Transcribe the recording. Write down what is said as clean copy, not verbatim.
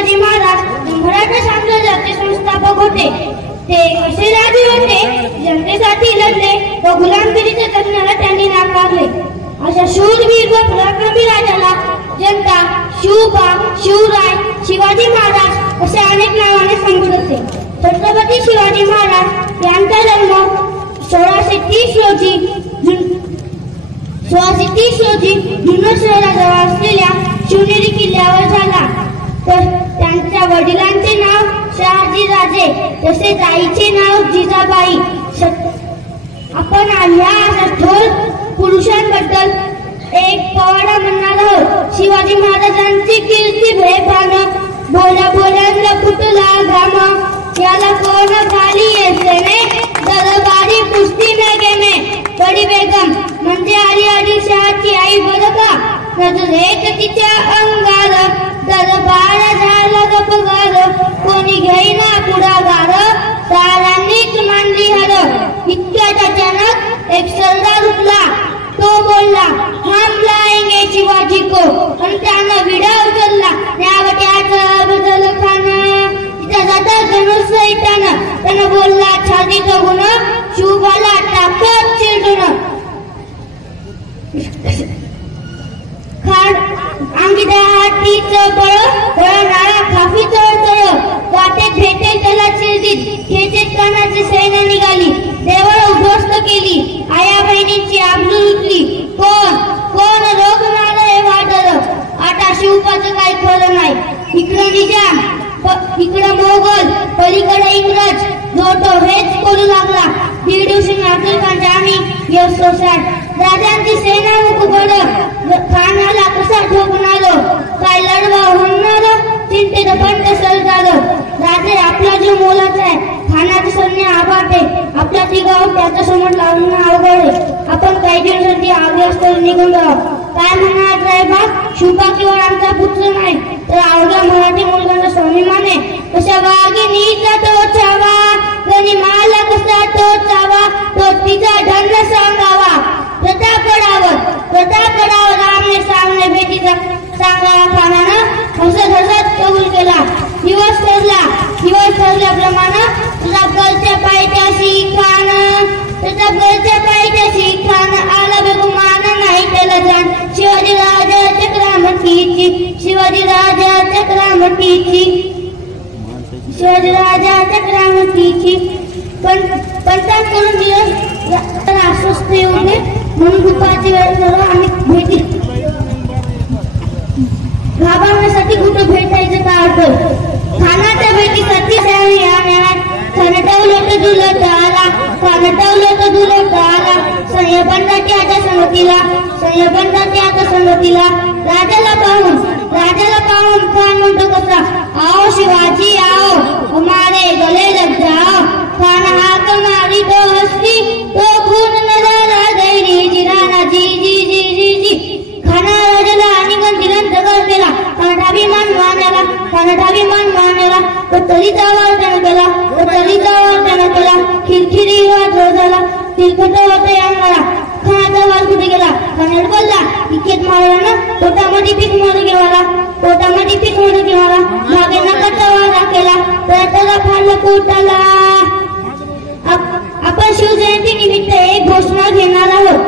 शिवाजी महाराज मराठा साम्राज्याचे संस्थापक होते. ते असे राजे होते जनतेसाठी लढले व गुलामगिरीच्या तज्ञाला त्यांनी नाकारले. अशा शूरवीर व पराक्रमी राजाला जनता शिवबा, शिवराय, शिवाजी महाराज असे अनेक नावाने संबोधते. छत्रपती शिवाजी महाराज यांचा जन्म 1630 रोजी जुन्नर शहराजवळ असलेल्या शिवनेरी किल्ल्यावर झाला. तर त्यांच्या वडिलांचे नाव शहाजी राजे तसेच आईचे नाव जिजाबाई. आपण ह्या थोर पुरुषांबद्दल एक पोवाडा म्हणणार आहोत. शिवाजी महाराजांची कीर्ती भेपान बोला बोलांना फुटला घाम याला कोण खाली येते दरबारी कुस्ती न घेणे. बडी बेगम म्हणजे आली शहाची आई बरं का. नजरेत तिच्या अंगार दरबार झाला गपगार कोणी घेईना पुढागार सारांनीच मांडली हर. इतक्यात अचानक एक सरदार उठला. तो बोलला हम लाएंगे शिवाजी को. पण त्यानं विडा उचलला. न्यावट्याचं बदल खाणं तिचा जाता धनुष्य इटानं. त्यानं बोलला छातीचं गुण शिवबाला टाकत चिरडून. खाड अंगिदा हातीचं बळ वळणारा खाफी तळतळ वाटेत भेटेल त्याला चिरडीत खेचेत कानाची सैन्य निघाली. देवळ उद्ध्वस्त केली. आया बहिणींची आबरू लुटली. कोण रोखणार हे वादळ. आता शिवबाचं काही खरं नाही. इकडं निजाम इकडं मोगल पलीकडे इंग्रज जो हेच करू लागला. दीड दिवशी अफजलखान आम्ही सोसाट राजांची सेना उघड खानाला कसा ठोकणार काय लढवा होणार चिंतेत पंत सरदार. राजे आपला जीव मोलाचा आहे. खानाचे सैन्य आभाटे आपल्या तिघावर त्याच्या समोर लावून अवघड. आपण काही दिवसांची आगे असताना निघून जाऊ. काय म्हणणार साहेबा शिवबा किंवा आमचा पुत्र नाही तर अवघ्या मराठी मुलगांचा स्वाभिमान आहे. कशा वाघिणीचा तो छावा गणिमाला कसा तो चावा तो तिचा धन सांगावा. प्रतापगडावर आमने सामने भेटीचा सांगावा. खानानं हसत कबूल केला. दिवस ठरल्याप्रमाणे प्रतापगडच्या पायथ्याशी खान आला बेगुमान नाही त्याला जाण. शिवाजी राजाच्या क्रांतीची पंचायत करून दिवस आश्वस्त येऊन म्हणून दुपारची वेळ सर्व आम्ही भेटी घाबरण्यासाठी कुठं भेटायचं का आठवत. खानाच्या भेटीसाठी खनटवलं तर दुलट आला. सह्यबंधाची आता संगतीला राजाला पाहून खान म्हणतो कसा आओ शिवाजी आओ हमारे गले लग जाओ. खान हाक मारी तो हसती तो खून नजारा गैरी जिराना जी जी जी जी जी. खाना राजाला अनिगन दिलन दगड केला. कनटाभिमान मानला तो तरीचा आवाज त्यानं केला. खिरखिरी जोर झाला. तिरकट होते अंगाला. खानाचा आवाज कुठे गेला. कन्नड बोलला इतकेच मारला ना पोटामध्ये पीक मोडून घेवाला. मागे नकाचा वारा केला तर त्याला फाडलं पोटाला. आपण शिवजयंती निमित्त एक घोषणा घेणार आहोत.